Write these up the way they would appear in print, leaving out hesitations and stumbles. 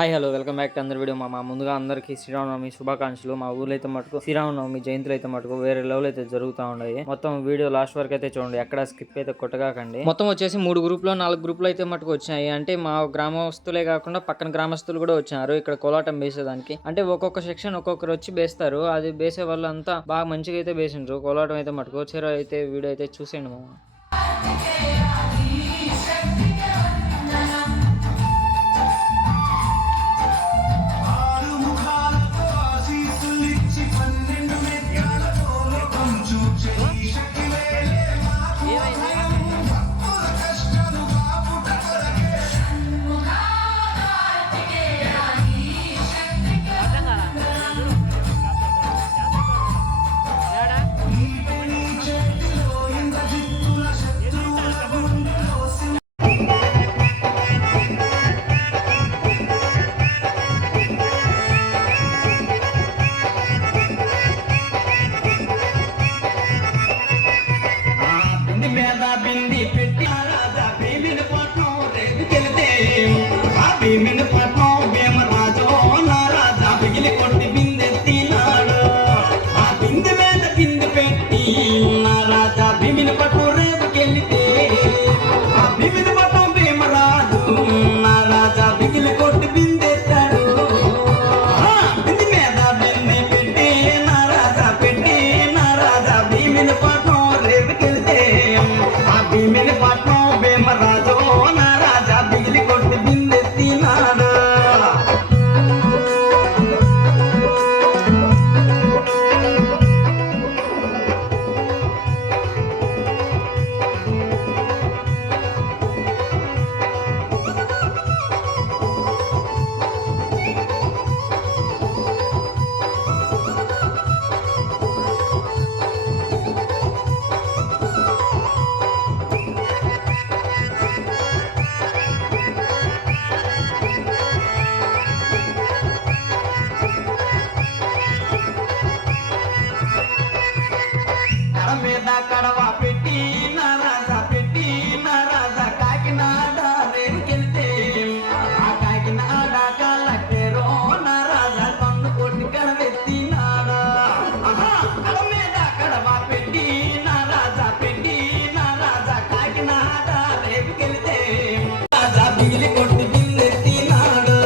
Hi hello welcome back to అందరి video. ముందుగా అందరికీ శ్రీరామనవమి శుభాకాంక్షలు. మా ఊర్లో అయితే మటుకు శ్రీరామనవమి జయంతులు అయితే మటుకు వేరే లెవెల్ అయితే జరుగుతూ ఉన్నాయి. మొత్తం వీడియో లాస్ట్ వరకు అయితే చూడండి, ఎక్కడ స్కిప్ అయితే కొట్టగాకండి. మొత్తం వచ్చేసి 3 గ్రూపులు 4 గ్రూపులు అయితే మటుకు వచ్చినాయి. అంటే మా గ్రామస్తులే కాకుండా పక్కన గ్రామస్తులు కూడా వచ్చారు ఇక్కడ కోలాటం వేసేదానికి. అంటే ఒక్కొక్క సెక్షన్ ఒక్కొక్కరు వచ్చి వేస్తారు. అది వేసే వాళ్ళంతా బాగా మంచిగా అయితే వేసిండ్రు. కోలాటం అయితే మటుకు వచ్చారు. అయితే వీడియో అయితే చూసేయండి మామ. బింది పెట్టి రాజా భీమిని పట్నం రేపుకెళ్తే ఆ భీమిని పట్నం భీమరాజు నా రాజా బిగిలి కొట్టి బిందెత్తినాడు. ఆ బిందె మీద బిందె పెట్టి నా రాజా భీమిని పట్నం రేపుకెళ్తే ఆ భీమిని పట్నం భీమరాజు నా రాజా బిగిలి కొట్టి బిందెత్తాడు. బిందె మీద బిందె పెట్టి నా రాజా భీమిని పట్నం రేపుకెళ్తే భీమిని పట్నం భీమరాజు నా రాజా బిగిలి కొట్టి బిందెత్తినాడు. కడవ పెట్టి నా రాజా పెట్టి నా రాజా కాకినాడ రేవుకెళ్తే ఆ కాకినాడ కలెక్టరో నా రాజా కన్ను కొట్టి కడవెత్తినాడా. కడ మీద కడవ పెట్టి నా రాజా పెట్టి నా రాజా కాకినాడ రేవుకెళ్తే రాజా బిగిలి కొట్టి బిందెత్తినాడు.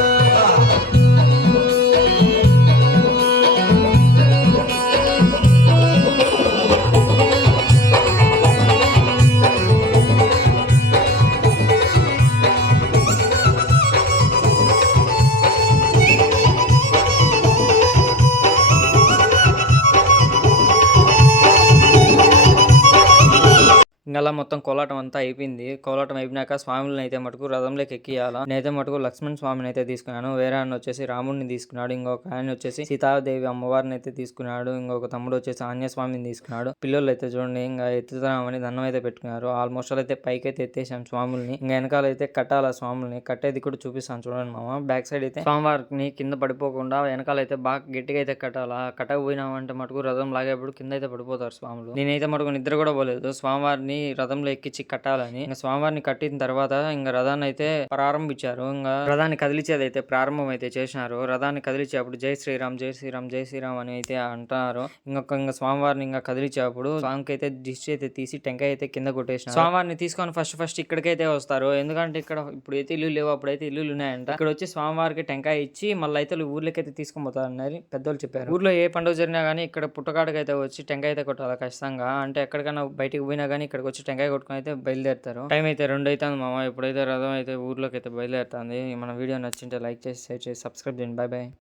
అలా మొత్తం కోలాటం అంతా అయిపోయింది. కోలాటం అయిపోయినాక స్వాములను అయితే మటుకు రథంలోకి ఎక్కియాలా. నేనైతే మటుకు లక్ష్మణ స్వామిని అయితే తీసుకున్నాను. వేరే ఆయన వచ్చేసి రాముడిని తీసుకున్నాడు. ఇంకొక ఆయన వచ్చేసి సీతాదేవి అమ్మవారిని అయితే తీసుకున్నాడు. ఇంకొక తమ్ముడు వచ్చేసి ఆంజనేయ స్వామిని తీసుకున్నాడు. పిల్లలు అయితే చూడండి ఇంకా ఎత్తుతామని దండం అయితే పెట్టుకున్నారు. ఆల్మోస్ట్ అయితే పైకి అయితే ఎత్తేసాం స్వాముల్ని. ఇంకా వెనకాల అయితే కట్టాల స్వాముల్ని. కట్టేది కూడా చూపిస్తాను చూడండి మామ. బ్యాక్ సైడ్ అయితే స్వామివారిని కింద పడిపోకుండా వెనకాల అయితే బాగా గట్టిగా అయితే కట్టాలా. కట్టకపోయినామంటే మటుకు రథం లాగేప్పుడు కింద అయితే పడిపోతారు స్వాములు. నేనైతే మటుకు నిద్ర కూడా పోలేదు స్వామివారిని రథంలో ఎక్కించి కట్టాలని. ఇంకా స్వామివారిని కట్టిన తర్వాత ఇంకా రథాన్ని అయితే ప్రారంభించారు. ఇంకా రథాన్ని కదిలిచేది అయితే ప్రారంభం అయితే చేసినారు. రథాన్ని కదిలిచేప్పుడు జై శ్రీరామ్ జై శ్రీరామ్ జై శ్రీరామ్ అని అయితే అంటారు. ఇంకా స్వామివారిని ఇంకా కదిలిచేప్పుడు స్వామికి అయితే దిష్టి అయితే తీసి టెంకాయ అయితే కింద కొట్టేసినారు. స్వామివారిని తీసుకొని ఫస్ట్ ఇక్కడికైతే వస్తారు. ఎందుకంటే ఇక్కడ ఇప్పుడు అయితే ఇల్లు లేవు, అప్పుడైతే ఇల్లులు ఉన్నాయంట. ఇక్కడ వచ్చి స్వామివారికి టెంకాయ ఇచ్చి మళ్ళీ అయితే ఊర్లోకి అయితే తీసుకొని పోతారని పెద్దోళ్ళు చెప్పారు. ఊర్లో ఏ పండుగ జరిగినా గానీ ఇక్కడ పుట్టకాడికి అయితే వచ్చి టెంకాయ అయితే కొట్టాలి ఖచ్చితంగా. అంటే ఎక్కడికైనా బయటికి పోయినా గానీ ఇక్కడికి వచ్చి టెంకాయ కొట్టుకుని అయితే బయలుదేరుతారు. టైం అయితే 2 అవుతుంది మామ. ఇప్పుడైతే రథం అయితే ఊర్లోకి అయితే బయలుదేరుతుంది. మన వీడియో నచ్చింటే లైక్ చేసి షేర్ చేసి సబ్స్క్రైబ్ చేయండి. Bye bye.